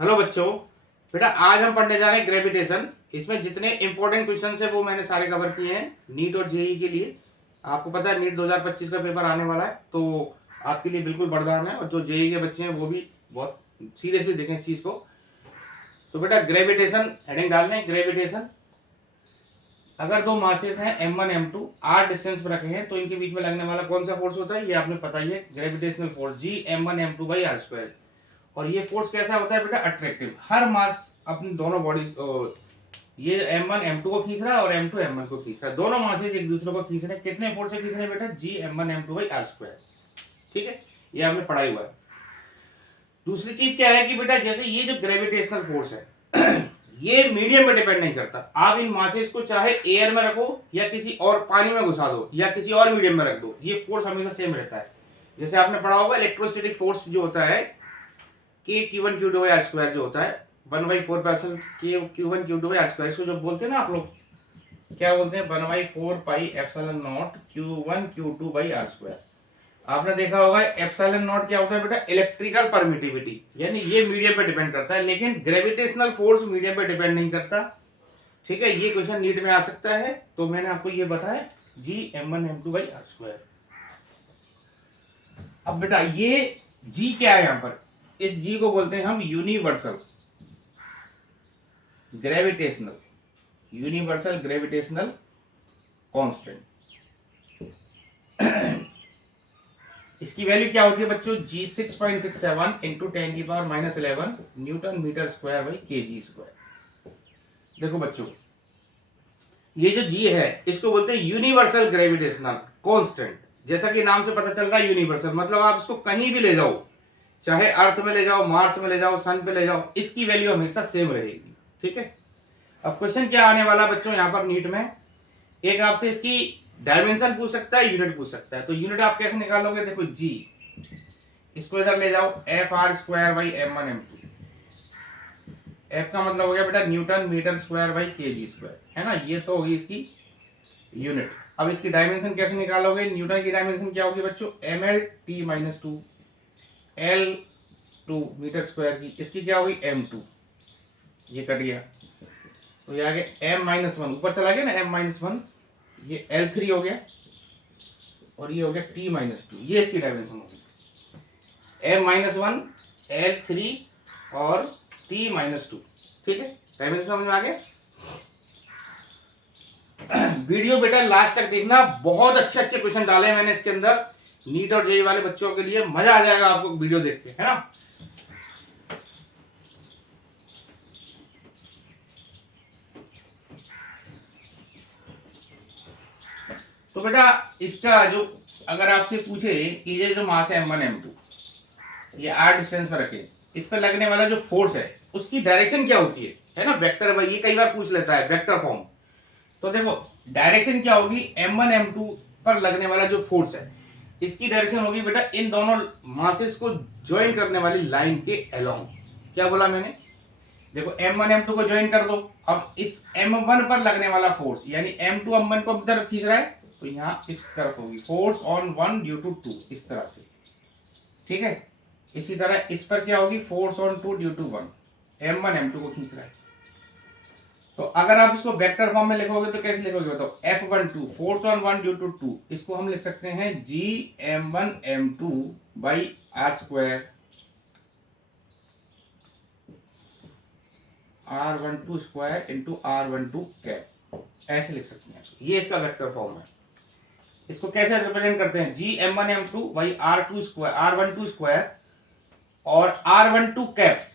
Hello बच्चों, बेटा आज हम पढ़ने जा रहे हैं ग्रेविटेशन। इसमें जितने इंपॉर्टेंट क्वेश्चन है वो मैंने सारे कवर किए हैं नीट और जेई के लिए। आपको पता है नीट 2025 का पेपर आने वाला है, तो आपके लिए बिल्कुल वरदान है। और जो जेई के बच्चे हैं वो भी बहुत सीरियसली देखें इस चीज को। तो बेटा ग्रेविटेशन हेडिंग डाल दें। ग्रेविटेशन, अगर दो मासेस हैं m1 m2 r डिस्टेंस पर रखे हैं तो इनके बीच में लगने वाला कौन सा फोर्स होता है, ये आपने पता ही है, gravitational force G m1 m2 by are square. और ये फोर्स कैसा होता है बेटा, अट्रैक्टिव। हर मास अपनी दोनों बॉडी, ये m1 m2 को खींच रहा है और m2 m1 को खींच रहा है, दोनों मासेस एक दूसरे को खींच रहे हैं। कितने फोर्स से खींच रहे हैं बेटा, G m1 m2 by are square. ठीक है, ये आपने पढ़ा हुआ है। दूसरी चीज क्या है कि बेटा जैसे ये जो ग्रेविटेशनल फोर्स है ये मीडियम पे डिपेंड नहीं करता। आप इन मासेस को चाहे एयर में रखो या किसी और पानी में घुसा दो या किसी और मीडियम में रख दो, ये फोर्स हमेशा सेम रहता है। जैसे आपने पढ़ा होगा इलेक्ट्रोस्टैटिक फोर्स जो होता है के Q1 Q2 by are square जो होता है 1/4 पाई एप्सिलॉन के Q1 Q2 by are square. इसको जो बोलते हैं ना आप लोग, क्या बोलते हैं, 1/4 pi epsilon naught Q1 Q2 by are square. आपने देखा होगा एप्सिलॉन नॉट क्या होता है बेटा, इलेक्ट्रिकल परमिटिविटी, यानी ये मीडियम पे डिपेंड करता है। लेकिन ग्रेविटेशनल फोर्स मीडियम पे डिपेंड नहीं करता। ठीक है, ये क्वेश्चन नीट में आ सकता है, तो मैंने आपको ये बताया G m1 m2 by are square. अब बेटा ये G क्या है, यहां पर इस G को बोलते हैं हम यूनिवर्सल ग्रेविटेशनल कांस्टेंट। इसकी वैल्यू क्या होती है बच्चों, G6.67 into 10⁻11 newton metre square by kg square. देखो बच्चों, ये जो G है इसको बोलते हैं यूनिवर्सल ग्रेविटेशनल कांस्टेंट। जैसा कि नाम से पता चल रहा है यूनिवर्सल, मतलब आप इसको कहीं भी ले जाओ, चाहे अर्थ में ले जाओ, मार्स में ले जाओ, सन पे ले जाओ, इसकी वैल्यू हमेशा सेम रहेगी। ठीक है, अब क्वेश्चन क्या आने वाला बच्चों यहाँ पर नीट में, एक आपसे इसकी डायमेंशन पूछ सकता है, यूनिट पूछ सकता है। तो यूनिट आप कैसे निकालोगे, देखो G, इसको इधर ले जाओ, F r square by m1 m2। F का मतलब हो गया बेटा newton metre square by kg square, है ना, ये तो होगी इसकी यूनिट। अब इसकी डायमेंशन कैसे निकालोगे, न्यूटन की डायमेंशन क्या होगी बच्चों, ml/t-2 L2 मीटर स्क्वायर की, इसकी क्या होगी m2, ये कट गया तो ये आगे m-1 ऊपर चला गया ना, m-1, ये L3 हो गया और ये हो गया t-2, ये इसकी डायमेंशन होगी m-1 L3 और t-2। ठीक है, डायमेंशन समझ में आ गया। वीडियो बेटा लास्ट तक देखना, बहुत अच्छे अच्छे क्वेश्चन डाले हैं मैंने इसके अंदर नीट और जेई वाले बच्चों के लिए, मजा आ जाएगा आपको वीडियो देख के, है ना। तो बेटा इसका जो, अगर आपसे पूछे कि ये जो मास है m1 m2, ये r डिस्टेंस पर रखे, इस पर लगने वाला जो फोर्स है उसकी डायरेक्शन क्या होती है ना, वेक्टर, भाई ये कई बार पूछ लेता है वेक्टर फॉर्म। तो देखो डायरेक्शन क्या होगी, m1 m2 पर लगने वाला जो फोर्स है इसकी डायरेक्शन होगी बेटा इन दोनों मासेस को ज्वाइन करने वाली लाइन के अलोंग। क्या बोला मैंने, देखो m1 m2 को ज्वाइन कर दो। अब इस m1 पर लगने वाला फोर्स, यानी m2 m1 को तरफ खींच रहा है, तो यहाँ इस तरफ होगी फोर्स ऑन 1 ड्यू टू 2, इस तरह से। ठीक है, इसी तरह इस पर क्या होगी, force on 2 due to 1, m1 m2 को खींच रहा है। तो अगर आप इसको वेक्टर फॉर्म में लिखोगे तो कैसे लिखोगे बताओ, F12 force on 1 due to 2, इसको हम लिख सकते हैं G m1 m2 by are square, r12 square into r12 cap, ऐसे लिख सकते हैं। ये इसका वेक्टर फॉर्म है। इसको कैसे रिप्रेजेंट करते हैं, G m1 m2 by r2 square, r12 square और r12 कैप,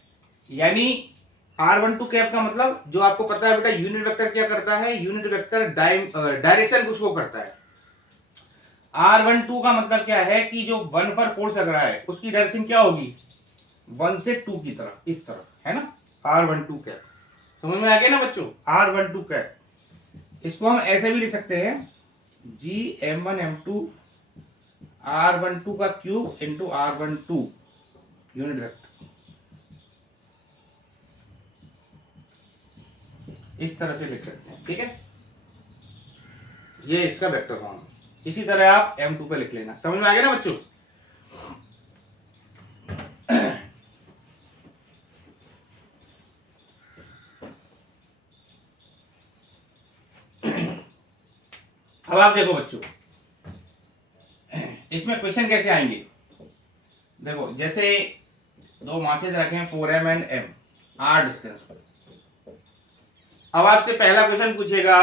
यानी r12 कैप का मतलब जो आपको पता है बेटा, यूनिट वेक्टर क्या करता है, यूनिट वेक्टर डायरेक्शन कुछ को करता है। r12 का मतलब क्या है कि जो 1 पर फोर्स लग रहा है उसकी डायरेक्शन क्या होगी, 1 से 2 की तरफ, इस तरफ, है ना, r12 कैप। समझ में आ गया ना बच्चों, r12 कैप। इसको हम ऐसे भी लिख सकते हैं G m1 m2 r12 का cube into r12 unit vector, इस तरह से लिख सकते हैं। ठीक है, ये इसका वेक्टर फॉर्म है। इसी तरह आप m2 पे लिख लेना। समझ में आ गया ना बच्चों। अब आप देखो बच्चों, इसमें क्वेश्चन कैसे आएंगे। देखो जैसे दो मासेज रखे हैं 4m and m r distance पर। अब आपसे पहला क्वेश्चन पूछेगा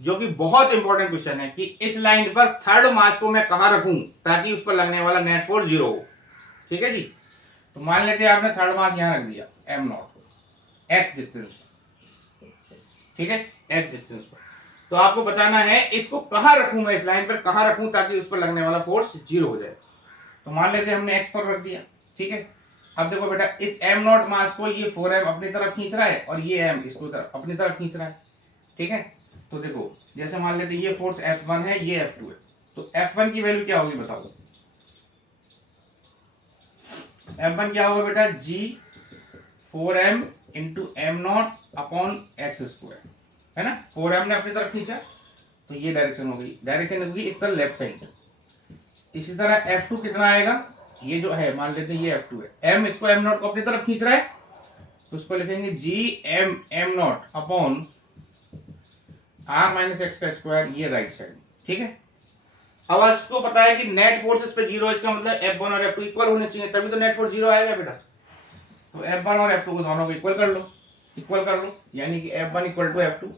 जो कि बहुत इंपॉर्टेंट क्वेश्चन है कि इस लाइन पर थर्ड मास को मैं कहां रखूं ताकि उस पर लगने वाला नेट फोर्स 0 हो। ठीक है जी। तो मान लेते हैं आपने थर्ड मास यहां रख दिया m नॉट को x डिस्टेंस पर। ठीक है, x डिस्टेंस पर। तो आपको बताना है इसको कहां रखूं, मैं इस लाइन पर कहां रखूं ताकि उस पर लगने वाला फोर्स 0 हो जाए। तो मान लेते हैं हमने x पर रख दिया। ठीक है, अब देखो बेटा इस m नॉट मास को ये 4m अपनी तरफ खींच रहा है और ये m इसको अपनी तरफ खींच रहा है। ठीक है, तो देखो जैसे मान लेते हैं ये फोर्स F1 है, ये F2 है, तो F1 की वैल्यू क्या होगी बताओ। F1 क्या होगा बेटा, G 4m into m naught upon x square, है ना। 4m ने अपनी तरफ खींचा तो ये डायरेक्शन हो गई, डायरेक्शन होगी इस तरह लेफ्ट साइड। इसी तरह F2 कितना आएगा, ये जो है मान लेते हैं ये F2 है, m इसको m नॉट को अपनी तरफ खींच रहा है तो उसको लिखेंगे G m naught upon r minus x का स्क्वायर, ये राइट साइड। ठीक है, अब आपको पता है कि नेट फोर्स इस पे 0, इसका मतलब F1 और F2 इक्वल होने चाहिए तभी तो नेट फोर्स 0 आएगा बेटा। तो F1 और F2 को दोनों को इक्वल कर लो, यानी कि F1 इक्वल टू F2,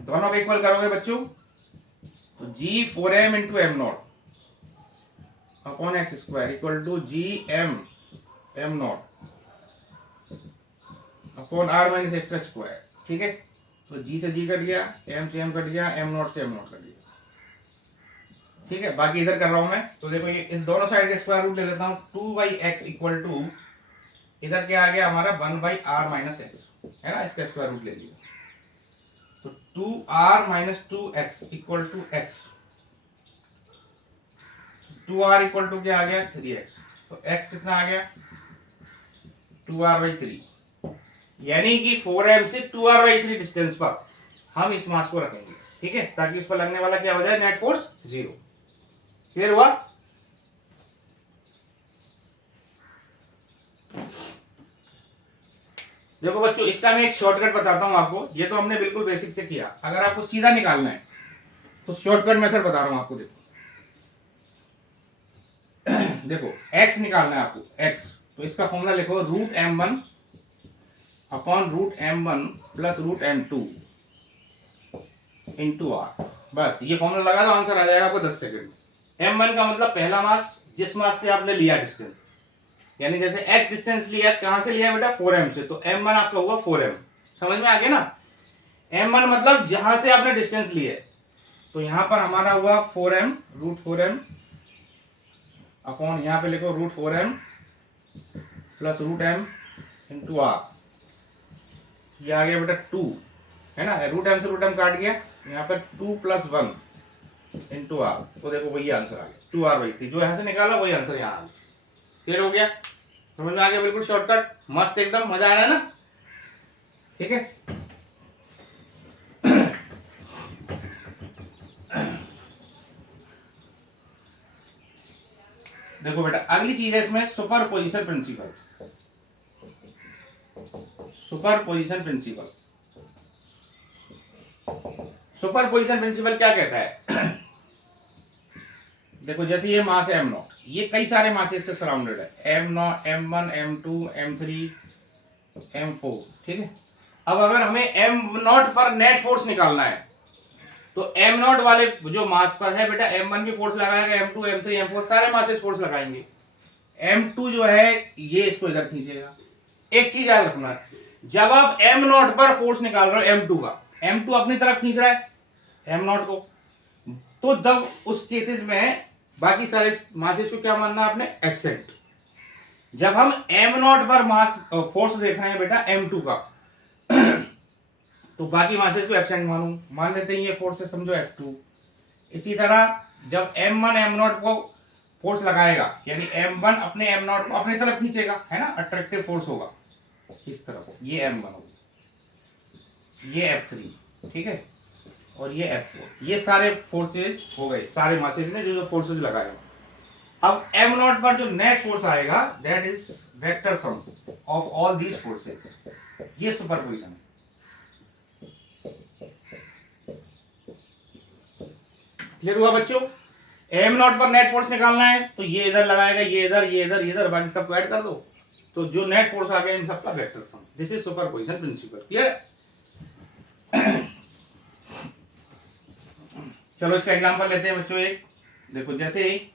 दोनों को इक्वल करोगे बच्चों तो G 4m into m naught upon x square equal to G m naught upon r minus x का स्क्वायर। ठीक है, तो G से G कट गया, m से m कट गया, m नॉट से m नॉट कट गया। ठीक है, बाकी इधर कर रहा हूं मैं, तो देखो ये इस दोनों साइड का स्क्वायर रूट ले लेता हूं। 2/x इक्वल टू इधर क्या आ गया हमारा 1/r माइनस एक्स, है ना, इसका स्क्वायर रूट ले लिया। तो 2r minus 2x equal to x, 2r equal to क्या आ गया 3x, तो x कितना आ गया 2r/3, यानी कि 4m से 2r/3 डिस्टेंस पर हम इस मास को रखेंगे। ठीक है, ताकि उस पर लगने वाला क्या हो जाए, नेट फोर्स 0। क्लियर हुआ। देखो बच्चों इसका मैं एक शॉर्टकट बताता हूं आपको, ये तो हमने बिल्कुल बेसिक से किया। अगर आपको सीधा निकालना है तो शॉर्टकट मेथड बता रहा हूं आपको। देखो x निकालना है आपको, x, तो इसका फॉर्मूला लिखो √m1 upon √m1 plus √m2 into r। बस ये फॉर्मूला लगा दो, आंसर आ जाएगा आपको 10 सेकंड में। m1 का मतलब पहला मास, जिस मास से आपने लिया डिस्टेंस, यानी जैसे x डिस्टेंस लिया, कहां से लिया बेटा 4m से, तो m1 आपका हुआ 4m। समझ में आ गया ना, m1 मतलब जहां से आपने डिस्टेंस लिया, तो यहां पर हमारा हुआ 4m √4m अपॉन यहां पे लिखो √4m plus √m into r, ये आ गया बेटा 2, है ना, √m से √m काट गया, यहाँ पर 2 + 1 इंटू r, तो देखो वही आंसर आ गया 2r/3, जो यहां से निकाला वही आंसर यहाँ आ गया। क्लियर हो गया, समझ में आ गया, बिल्कुल शॉर्टकट, मस्त एकदम, मजा आ रहा है ना। ठीक है, देखो बेटा अगली चीज है इसमें superposition principle. Superposition principle, superposition principle क्या कहता है देखो जैसे ये मास है m0, ये कई सारे मासेस से सराउंडेड है, m0, m1, m2, m3, m4। ठीक है, अब अगर हमें m0 पर नेट फोर्स निकालना है तो m0 वाले जो मास पर है बेटा m1 भी फोर्स लगाएगा, m2, m3, m4 सारे मासेस फोर्स लगाएंगे। m2 जो है ये इसको इधर खींचेगा। एक चीज याद रखना, जब आप m0 पर फोर्स निकाल रहे हो m2 का, m2 अपनी तरफ खींच रहा है m0 को, तो जब उस केसेस में बाकी सारे मासेस को क्या मानना आपने, एब्सेंट। जब हम m0 पर मास फोर्स देख रहे हैं बेटा m2 का, तो बाकी मासेस को एब्सेंट मानूं, मान लेते हैं ये फोर्स है समझो F2। इसी तरह जब m1 m0 को फोर्स लगाएगा, यानी m1 अपने m0 को अपनी तरफ खींचेगा, है ना, अट्रैक्टिव फोर्स होगा इस तरफ, ये m1 होगा, ये F3, ठीक है, और ये F4, ये सारे फोर्सेस हो गए, सारे मासेस ने जो फोर्सेस लगाए। अब m0 पर जो नेट फोर्स आएगा that is vector sum of all these forces, ये सुपरपोजिशन है। क्लियर हुआ बच्चों? एम नॉट पर नेट फोर्स निकालना है तो ये इधर लगाएगा, ये इधर, ये इधर, ये इधर, बाकी सबको ऐड कर दो तो जो नेट फोर्स आ गया इन सबका vector sum. This is superposition principle. Clear? चलो इसका एग्जांपल लेते हैं बच्चों एक। देखो जैसे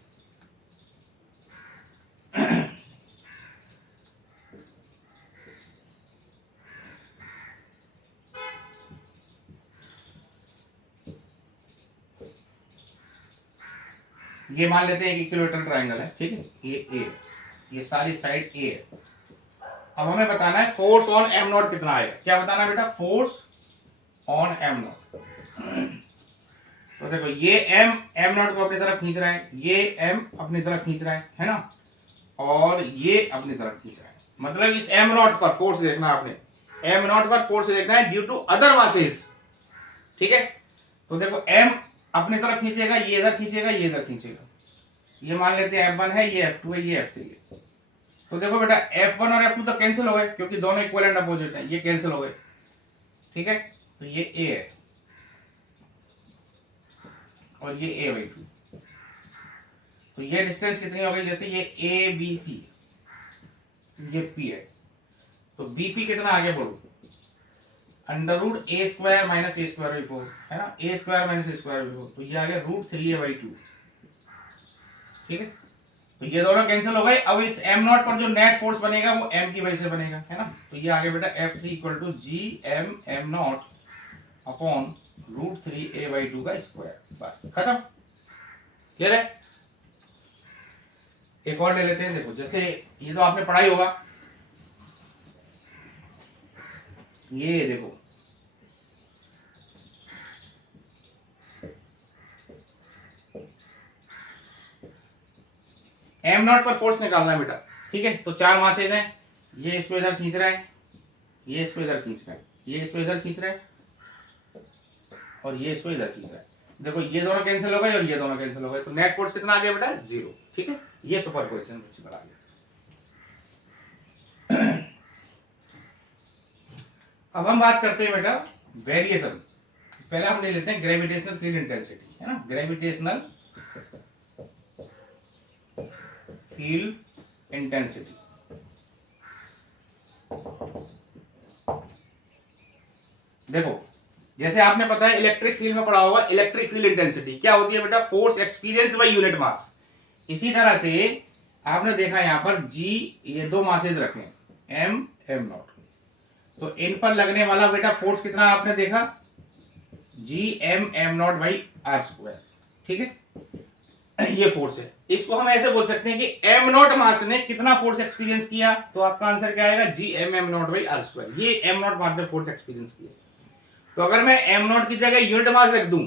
ये मान लेते हैं एक इक्विलेटरल ट्रायंगल है, ठीक है, ये ए, ये सारी साइड ए है। अब हमें बताना है फोर्स ऑन एम नॉट कितना आएगा। क्या बताना है बेटा? Force on am not. तो देखो ये एम नॉट को अपनी तरफ खींच रहा है, ये एम अपनी तरफ खींच रहा है ना, और ये अपनी तरफ खींच रहा है। मतलब इस एम नॉट पर फोर्स देखना है आपने, एम नॉट पर फोर्स देखना है ड्यू टू अदर मासेस। ठीक है, तो देखो एम अपनी तरफ खींचेगा, ये इधर खींचेगा, ये इधर खींचेगा। ये मान लेते हैं F1 है, ये F2 है, ये F3 है। तो देखो बेटा F1 और F2 तो कैंसिल हो गए क्योंकि दोनों इक्विवेलेंट अपोजिट हैं, ये कैंसिल हो गए। ठीक है, तो ये A है और ये A/2। तो ये डिस्टेंस कितनी हो गई? जैसे ये ABC, ये P है, तो BP कितना आगे बढ़ो? √A² माइनस A²/4 है ना, A² माइनस A²/4, तो ये आ गया √3A/2। ठीक है, तो ये दोनों कैंसिल हो गए। अब इस एम नॉट पर जो नेट फोर्स बनेगा वो एम की वजह से बनेगा, है ना। तो ये आगे बेटा F3 = GM M0 upon √3A/2 का स्क्वायर। बस खत्म। क्लियर है? एक और ले लेते हैं। देखो जैसे ये तो आपने पढ़ाई होगा, ये देखो एम नॉट पर फोर्स निकालना है बेटा। ठीक है, तो चार मासेज हैं, ये इसको इधर खींच रहा है, ये इसको इधर खींच रहा है, ये इसको इधर खींच रहा है और ये इसको इधर खींच रहा है। देखो ये दोनों कैंसिल हो गए और ये दोनों कैंसिल हो गए, तो नेट फोर्स कितना आ गया बेटा? 0। ठीक है, ये सुपरपोजिशन प्रिंसिपल आ गया। अब हम बात करते हैं बेटा वेरिएशन। पहले हम ले लेते हैं ग्रेविटेशनल फील्ड इंटेंसिटी, है ना, ग्रेविटेशनल फील्ड इंटेंसिटी। देखो जैसे आपने पता है इलेक्ट्रिक फील्ड में पढ़ा होगा, इलेक्ट्रिक फील्ड इंटेंसिटी क्या होती है बेटा? Force experienced by unit mass. इसी तरह से आपने देखा यहाँ पर जी, ये दो मासेज रखे एम नॉट, तो इन पर लगने वाला बेटा फोर्स कितना आपने देखा? GM/m0/r²। ठीक है, ये फोर्स है। इसको हम ऐसे बोल सकते हैं कि एम नॉट मास ने कितना फोर्स एक्सपीरियंस किया, तो आपका आंसर क्या आएगा? GM/m0/r²। ये एम नॉट मास ने फोर्स एक्सपीरियंस किया। तो अगर मैं एम नॉट की जगह यूनिट मास रख दूं,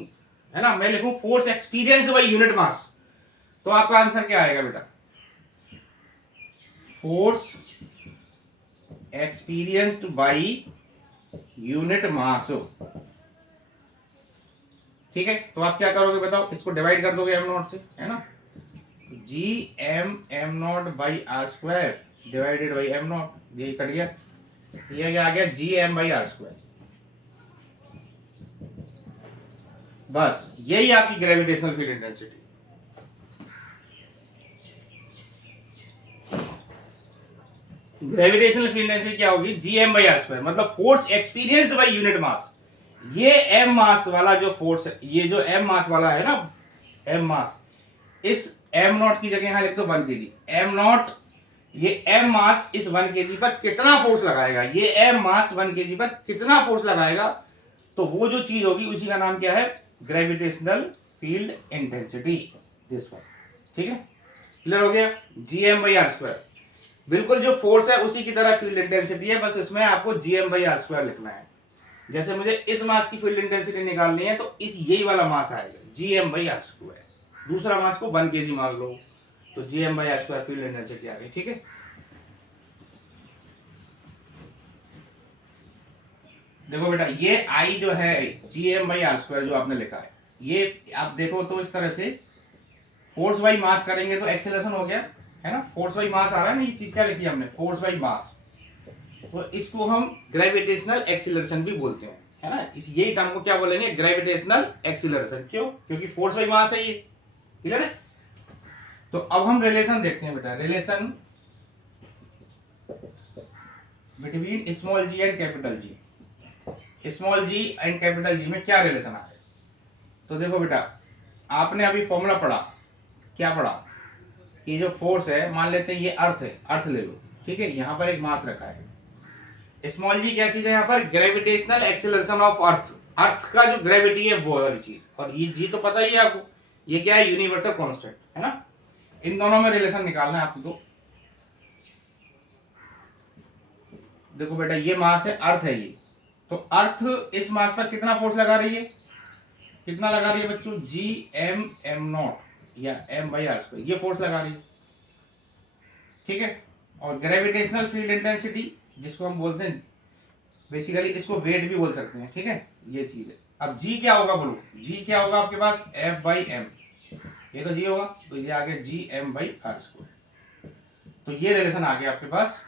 है ना, मैं लिखूं force experienced by unit mass, तो आपका आंसर क्या आएगा बेटा? Force experienced by unit mass. ठीक है, तो आप क्या करोगे बताओ? इसको डिवाइड कर दोगे एम नॉट से, है ना, GM/m0/r² divided by am not, ये कट गया, ये आ गया GM/r²। बस यही आपकी gravitational field intensity. Gravitational field intensity क्या होगी? GM/r², मतलब force experienced by unit mass. ये एम मास वाला जो फोर्स है, ये जो एम मास वाला है ना, एम मास, इस एम नॉट की जगह यहां लिख दो 1 kg। एम नॉट, ये एम मास इस 1 kg पर कितना फोर्स लगाएगा, ये एम मास 1 kg पर कितना फोर्स लगाएगा, तो वो जो चीज होगी उसी का नाम क्या है? Gravitational field intensity, this one. ठीक है, क्लियर हो गया? GM/r², बिल्कुल जो फोर्स है उसी की तरह फील्ड इंटेंसिटी है, बस इसमें आपको GM/r² लिखना है। जैसे मुझे इस मास की फील्ड इंटेंसिटी निकालनी है तो इस यही वाला मास आएगा GM/r²। दूसरा मास को 1 kg मान लो, तो GM/r² फील्ड इंटेंसिटी आ गई। ठीक है, देखो बेटा ये I जो है GM/r² जो आपने लिखा है, ये आप देखो तो इस तरह से फोर्स बाई मास करेंगे तो एक्सेलरेशन हो गया, है ना, फोर्स बाई मास आ रहा है ना, ये चीज क्या लिखी है हमने? Force by mass. तो इसको हम ग्रेविटेशनल एक्सीलरेशन भी बोलते हैं। है ना, यही टर्म को क्या बोलेंगे, ग्रेविटेशनल एक्सीलरेशन। क्यों? क्योंकि फोर्स बाई मास है ये, क्लियर है। तो अब हम रिलेशन देखते हैं बेटा, relation between small g and capital G. Small g and capital G में क्या रिलेशन आ है। तो देखो बेटा, आपने अभी फॉर्मूला पढ़ा, क्या पढ़ा, ये जो फोर्स है, मान लेते हैं ये अर्थ है, अर्थ ले लो, ठीक है, यहाँ पर एक मास रखा है। स्मॉल जी क्या चीज है यहाँ पर, ग्रेविटेशनल एक्सेलरेशन ऑफ अर्थ, अर्थ का जो ग्रेविटी है वो वाली चीज। और ये जी तो पता ही है आपको, ये क्या है, यूनिवर्सल कांस्टेंट है ना। इन दोनों में रिलेशन निकालना है आपको। देखो बेटा, ये मास है, अर्थ है ये, तो अर्थ इस मास पर कितना फोर्स लगा रही है, कितना लगा रही है बच्चों, जी एम एम नॉट या एम बाई आर स्क्वायर, ये फोर्स लगा रही है, ठीक है। और ग्रेविटेशनल फील्ड इंटेंसिटी जिसको हम बोलते हैं, बेसिकली इसको वेट भी बोल सकते हैं, ठीक है, ये चीज है। अब जी क्या होगा बोलो, जी क्या होगा आपके पास, एफ बाई एम, ये तो जी होगा, तो ये आ गया G M by are square. तो ये रिलेशन आ गया आपके पास,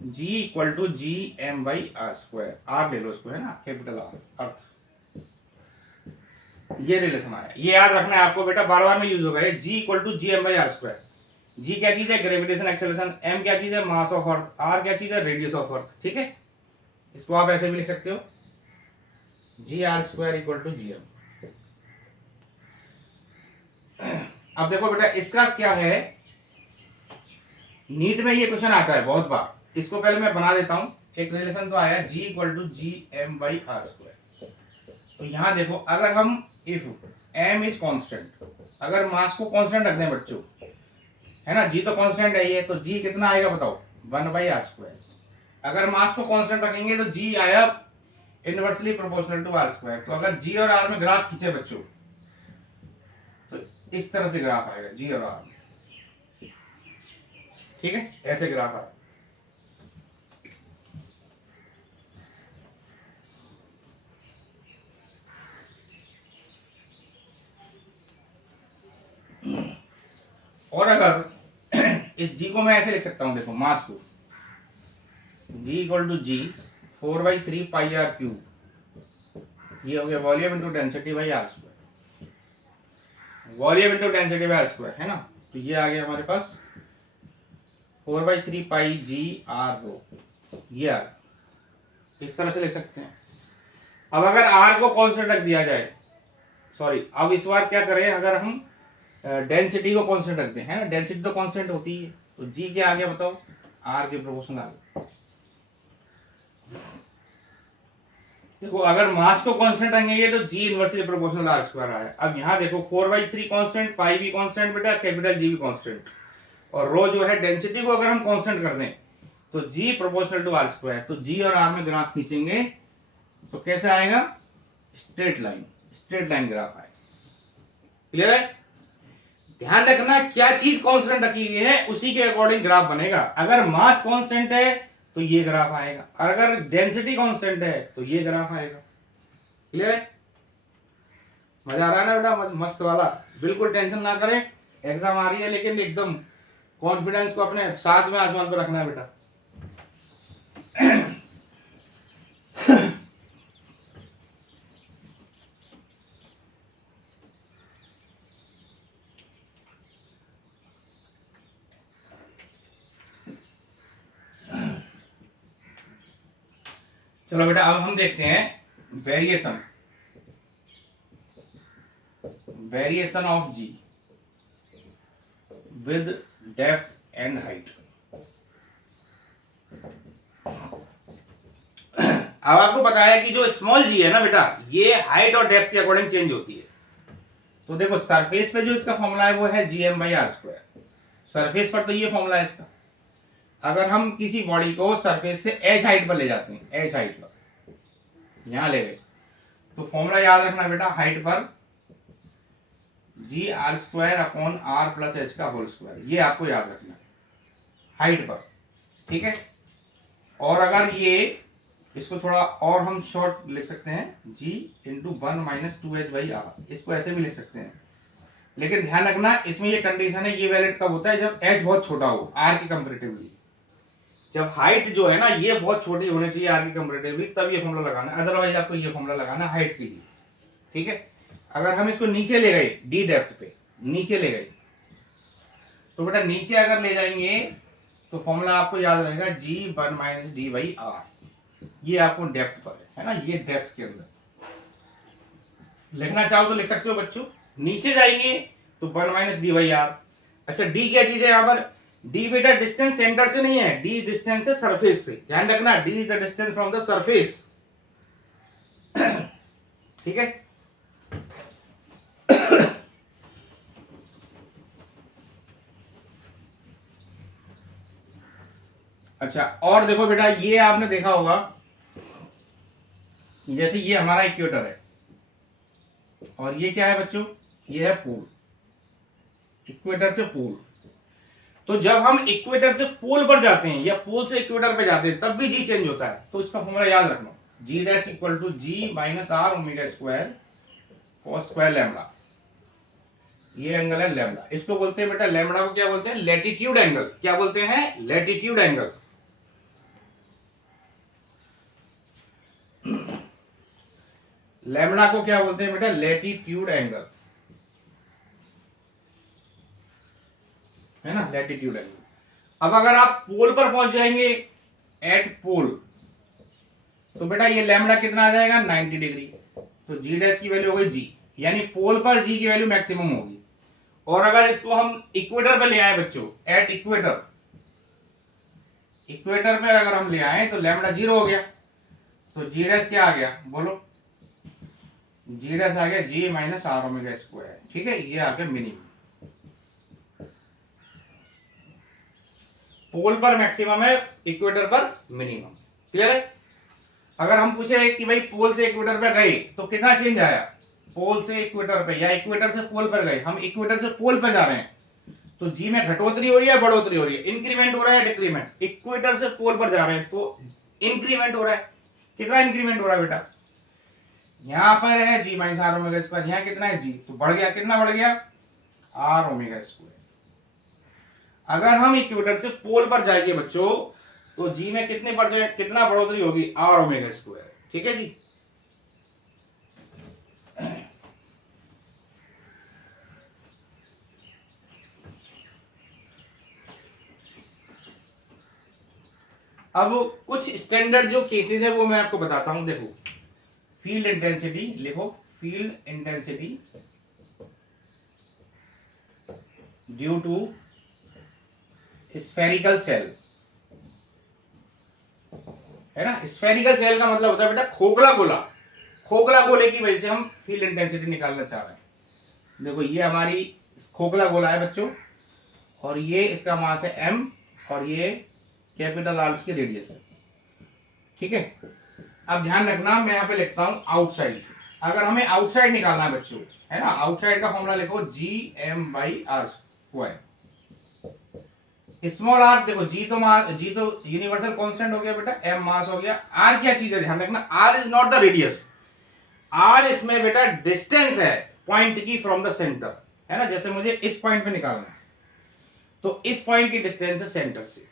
G equal to G M by are square, R ले लो इसको, है ना, कैपिटल आर, अर्थ। ये रिलेशन आया, ये याद रखना है आपको बेटा, बार बार में यूज होगा, G equal to G M by are square. G क्या चीज है, ग्रेविटेशन एक्सेलरेशन, एम क्या चीज है, मास ऑफ अर्थ, आर क्या चीज है, रेडियस ऑफ अर्थ, ठीक है। इसको आप ऐसे भी लिख सकते हो, G R square equal to G M. अब देखो बेटा, इसका क्या है, नीट में ये क्वेश्चन आता है बहुत बार, इसको पहले मैं बना देता हूं। एक रिलेशन तो आया, G equal to G M by are square. तो यहां देखो, अगर हम इफ एम इज कांस्टेंट, अगर मास को कांस्टेंट रख दें बच्चों, है ना, जी तो कांस्टेंट है ये, तो जी कितना आएगा बताओ, 1 बाई आर स्क्वायर। अगर मास को कांस्टेंट रखेंगे तो जी आया inversely proportional to r square. तो अगर जी और आर में ग्राफ खींचे बच्चों, तो इस तरह से ग्राफ आएगा जी और आर में, ठीक है, ऐसे ग्राफ आएगा। और अगर इस जी को मैं ऐसे लिख सकता हूं, देखो मास को, G equal to G 4/3 pi R cube, ये हो गया volume into density by are square, volume into density by are square, है ना। तो ये आ गया हमारे पास 4/3 पाई जी आर रो, ये आ, इस तरह से लिख सकते हैं। अब अगर आर को कांस्टेंट रख दिया जाए, सॉरी, अब इस बार क्या करें, अगर हम डेंसिटी को कांस्टेंट रखते हैं, है ना, डेंसिटी तो कांस्टेंट होती है, तो जी क्या आ गया बताओ, आर के प्रोपोर्शनल आ गया। देखो, अगर मास को कांस्टेंट रखेंगे तो जी इनवर्सली प्रोपोर्शनल आर स्क्वायर आया। अब यहाँ देखो 4/3 कांस्टेंट, पाई भी कांस्टेंट बेटा, कैपिटल जी भी कांस्टेंट, और रो जो है डेंसिटी को अगर हम कांस्टेंट कर दें तो जी प्रोपोर्शनल टू आर स्क्वायर। तो जी और आर में ग्राफ खींचेंगे तो कैसे आएगा, straight line, straight line graph आएगा, क्लियर है। ध्यान रखना, क्या चीज कांस्टेंट रखी हुई है उसी के अकॉर्डिंग ग्राफ बनेगा। अगर मास कांस्टेंट है तो ये ग्राफ आएगा, और अगर डेंसिटी कांस्टेंट है तो ये ग्राफ आएगा, क्लियर है। मजा आ रहा है ना बेटा, मस्त वाला, बिल्कुल टेंशन ना करें, एग्जाम आ रही है, लेकिन एकदम कॉन्फिडेंस को अपने साथ में आसमान पर रखना है बेटा। चलो बेटा, अब हम देखते हैं variation, variation of g with depth and height. अब आपको पता है कि जो स्मॉल जी है ना बेटा, ये हाइट और डेप्थ के अकॉर्डिंग चेंज होती है। तो देखो, सरफेस पे जो इसका फॉर्मूला है वो है G M by are square, surface पर तो ये फॉर्मूला है इसका। अगर हम किसी बॉडी को सरफेस से एच हाइट पर ले जाते हैं, एच हाइट पर यहां ले गए, तो फॉर्मूला याद रखना बेटा, हाइट पर G R square upon R plus H का होल स्क्वायर, ये आपको याद रखना है हाइट पर, ठीक है। और अगर ये, इसको थोड़ा और हम शॉर्ट लिख सकते हैं, G into 1 minus 2h by R, इसको ऐसे भी लिख सकते हैं। लेकिन ध्यान रखना, इसमें ये कंडीशन है, ये वैलिड कब होता है, जब h बहुत छोटा हो r के कंपेरेटिवली। जब हाइट जो है ना ये बहुत छोटी होनी चाहिए आर की कंपेरेटिवली, तब ये फॉर्मूला लगाना है, अदरवाइज आपको ये फॉर्मूला लगाना है हाइट के लिए। ठीक है, अगर हम इसको नीचे ले गए डी डेप्थ पे, नीचे ले गए, तो बेटा नीचे अगर ले जाएंगे तो फॉर्मूला आपको याद रहेगा G1 minus D by are, ये आपको डेप्थ पर है ना, ये डेप्थ के अंदर लिखना चाहो तो लिख सकते हो बच्चों। नीचे जाएंगे तो 1 माइनस डी बाई आर। अच्छा डी क्या चीज है यहाँ पर, डी बेटा डिस्टेंस सेंटर से नहीं है, डी डिस्टेंस है सरफेस से, ध्यान रखना, D is the distance from the surface. ठीक है, अच्छा और देखो बेटा ये आपने देखा होगा, जैसे ये हमारा इक्वेटर है और ये क्या है बच्चों, ये है पोल, इक्वेटर से पोल। तो जब हम इक्वेटर से पोल पर जाते हैं या पोल से इक्वेटर पे जाते हैं तब भी जी चेंज होता है, तो इसका फॉर्मूला याद रखना, G dash equal to G minus R omega square cos square lambda, ये एंगल है लैम्बडा, इसको बोलते हैं बेटा, लैम्बडा को क्या बोलते हैं, लैटिट्यूड एंगल, क्या बोलते हैं, लैटिट्यूड एंगल। लैम्बडा को क्या बोलते हैं बेटा, लैटिट्यूड एंगल, है ना, लैटिट्यूड एंगल। अब अगर आप पोल पर पहुंच जाएंगे एट पोल, तो बेटा ये लैम्बडा कितना आ जाएगा, 90 डिग्री, तो जी डैश की वैल्यू हो गई जी, यानी पोल पर जी की वैल्यू मैक्सिमम होगी। और अगर इसको हम इक्वेटर पे ले आए बच्चों, एट इक्वेटर, इक्वेटर पे अगर हम ले आए तो लैम्बडा 0 हो गया, तो जी डैश क्या आ गया बोलो, जी डैश आ गया जी माइनस आर ओमेगा स्क्वायर। ठीक है, ये आ गया मिनिमम, पोल पर मैक्सिमम है, इक्वेटर पर मिनिमम। क्लियर है। अगर हम पूछे कि भाई पोल से इक्वेटर पे गए तो कितना चेंज आया, पोल से इक्वेटर पे या इक्वेटर से पोल पर गए, हम इक्वेटर से पोल पर जा रहे हैं तो जी में घटोतरी हो रही है बढ़ोतरी हो रही है, इंक्रीमेंट हो रहा है डिक्रीमेंट, इक्वेटर से पोल पर जा रहे हैं तो इंक्रीमेंट हो रहा है। कितना इंक्रीमेंट हो रहा है बेटा, यहाँ पर है जी माइनस आर ओमेगा स्क्वायर, यहाँ कितना है जी, तो बढ़ गया, कितना बढ़ गया, आर ओमेगा स्क्वायर। अगर हम इक्वेटर से पोल पर जाएंगे बच्चों तो जी में कितने परसेंट, कितना बढ़ोतरी होगी, आर ओमेगा स्क्वायर। ठीक है जी। अब कुछ स्टैंडर्ड जो केसेस है वो मैं आपको बताता हूं। देखो फील्ड इंटेंसिटी लिखो, field intensity due to spherical shell, है ना, स्फेरिकल सेल का मतलब होता है बेटा खोखला गोला, खोखला गोले की वजह से हम फील्ड इंटेंसिटी निकालना चाह रहे हैं। देखो ये हमारी खोखला गोला है बच्चों, और ये इसका मास है m, और ये कैपिटल आर की रेडियस है। ठीक है, अब ध्यान रखना मैं यहाँ पे लिखता हूं आउटसाइड, अगर हमें आउटसाइड निकालना है बच्चों, है ना, आउटसाइड का फॉर्मूला लिखो G M by are square. Small r देखो, जी तो यूनिवर्सल कांस्टेंट हो गया बेटा, एम मास हो गया, आर क्या चीज है ध्यान रखना, r is not the radius, r इसमें बेटा डिस्टेंस है पॉइंट की फ्रॉम द सेंटर, है ना, जैसे मुझे इस पॉइंट पे निकालना है तो इस पॉइंट की डिस्टेंस है सेंटर से।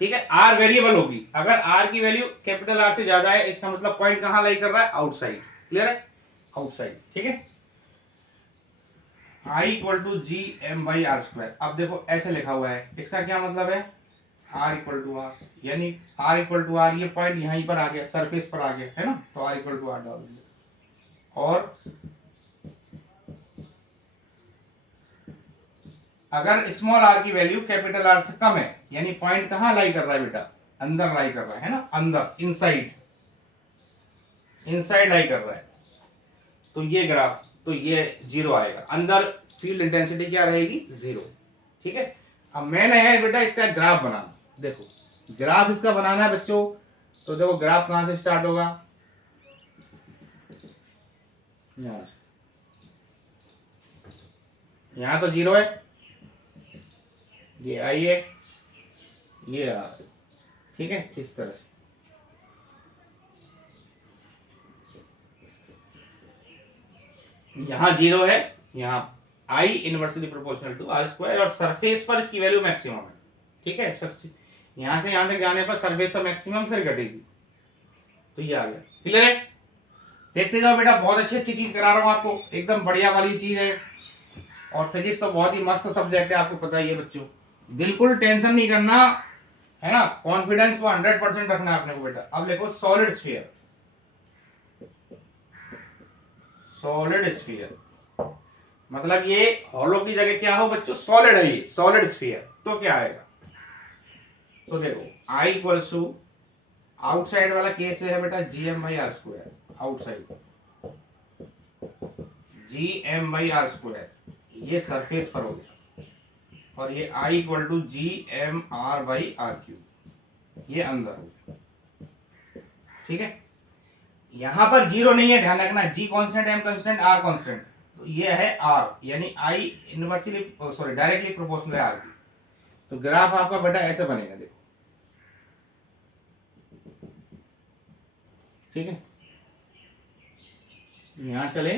ठीक है, आर वेरिएबल होगी, अगर आर की वैल्यू कैपिटल आर से ज्यादा है इसका मतलब पॉइंट कहां लाई कर रहा है, आउटसाइड। क्लियर है, आउटसाइड। ठीक है, I equal to G M by are square. अब देखो ऐसे लिखा हुआ है, इसका क्या मतलब है, आर इक्वल टू आर, यानी आर इक्वल टू आर, ये पॉइंट यहीं पर आ गया, सरफेस पर आ गया, है ना, तो आर इक्वल टू आर डाल दिया। और अगर स्मॉल आर की वैल्यू कैपिटल आर से कम है, यानी पॉइंट कहां लाई कर रहा है बेटा, अंदर लाई कर रहा है ना, अंदर, इनसाइड, इनसाइड लाई कर रहा है, तो ये ग्राफ, तो ये 0 आएगा, अंदर फील्ड इंटेंसिटी क्या रहेगी, 0। ठीक है, अब मैंने है बेटा इसका ग्राफ बनाना, देखो ग्राफ इसका बनाना है बच्चों, तो देखो ग्राफ कहां से स्टार्ट होगा, यहां तो 0 है, ये आई है, ये आर, ठीक है, इस तरह से। यहां 0 है, यहां I inversely proportional to r square, और सरफेस पर इसकी वैल्यू मैक्सिमम है। ठीक है, यहां से यहां तक जाने पर सरफेस का मैक्सिमम फिर घटेगी, तो ये आ गया। क्लियर है? देखते जाओ बेटा, बहुत अच्छी अच्छी चीज करा रहा हूँ आपको, एकदम बढ़िया वाली चीज है। और फिजिक्स तो बहुत ही मस्त सब्जेक्ट है, आपको पता ही है बच्चों। बिल्कुल टेंशन नहीं करना है ना, कॉन्फिडेंस को 100% रखना है अपने को बेटा। अब देखो सॉलिड स्फीयर, सॉलिड स्फीयर मतलब ये हॉलो की जगह क्या हो बच्चों, सॉलिड है ये, सॉलिड स्फीयर। तो क्या आएगा, तो देखो आई इक्वल टू, आउटसाइड वाला केस है बेटा GM/r², आउटसाइड GM/r², ये सरफेस पर हो गया, और ये I इक्वल टू GMR/r³, ये अंदर हो गया। ठीक है, यहां पर जीरो नहीं है, ध्यान रखना, G constant, M constant, R constant, तो ये है R, यानी I inversely sorry directly proportional है R की। तो ग्राफ आपका बेटा ऐसे बनेगा, देखो। ठीक है, यहां चले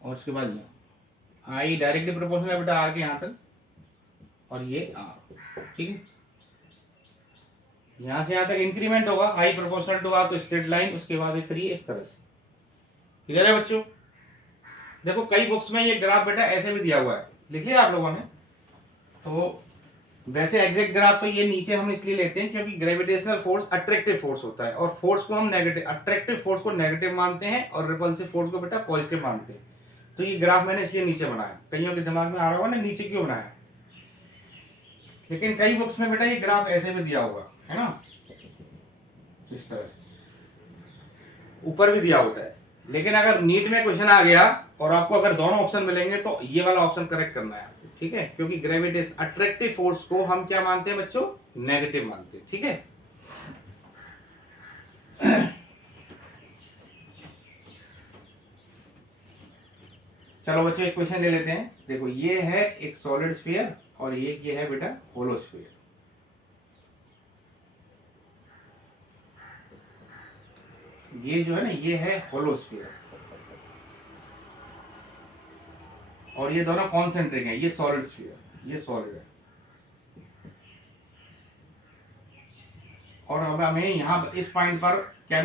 और उसके बाद यहाँ I डायरेक्टली प्रोपोर्शनल है बेटा R के यहां तक, और ये R। ठीक है, यहां से यहां तक इंक्रीमेंट होगा, I प्रोपोर्शनल टू R, तो स्ट्रेट लाइन, उसके बाद फ्री इस तरह से। क्लियर है बच्चों? देखो कई बुक्स में ये ग्राफ बेटा ऐसे भी दिया हुआ है, लिख लिया आप लोगों ने? तो वैसे एग्जैक्ट ग्राफ तो ये नीचे हम इसलिए लेते हैं क्योंकि ग्रेविटेशनल फोर्स अट्रैक्टिव फोर्स होता है, और फोर्स को हम नेगेटिव, अट्रैक्टिव फोर्स को नेगेटिव मानते हैं और रिपल्सिव फोर्स को बेटा पॉजिटिव मानते हैं। तो ये ग्राफ मैंने इसलिए नीचे बनाया, कईयों के दिमाग में आ रहा होगा ना नीचे क्यों बनाया, लेकिन कई बुक्स में बेटा ये ग्राफ ऐसे भी दिया होगा, है ना, इस तरह से ऊपर भी दिया होता है। लेकिन अगर नीट में क्वेश्चन आ गया और आपको अगर दोनों ऑप्शन मिलेंगे तो ये वाला ऑप्शन करेक्ट करना है आपको। ठीक है, क्योंकि ग्रेविटेशन अट्रैक्टिव फोर्स को हम क्या मानते हैं बच्चों, नेगेटिव मानते हैं। ठीक है, चलो बच्चों एक क्वेश्चन ले लेते हैं। देखो ये है एक सॉलिड स्फीयर और ये है बेटा होलो स्फीयर। ये जो है ना, ये है होलो स्फीयर, और ये दोनों कॉन्सेंट्रिक है, ये सॉलिड स्फीयर, ये सॉलिड है। और अब हमें यहाँ इस पॉइंट पर क्या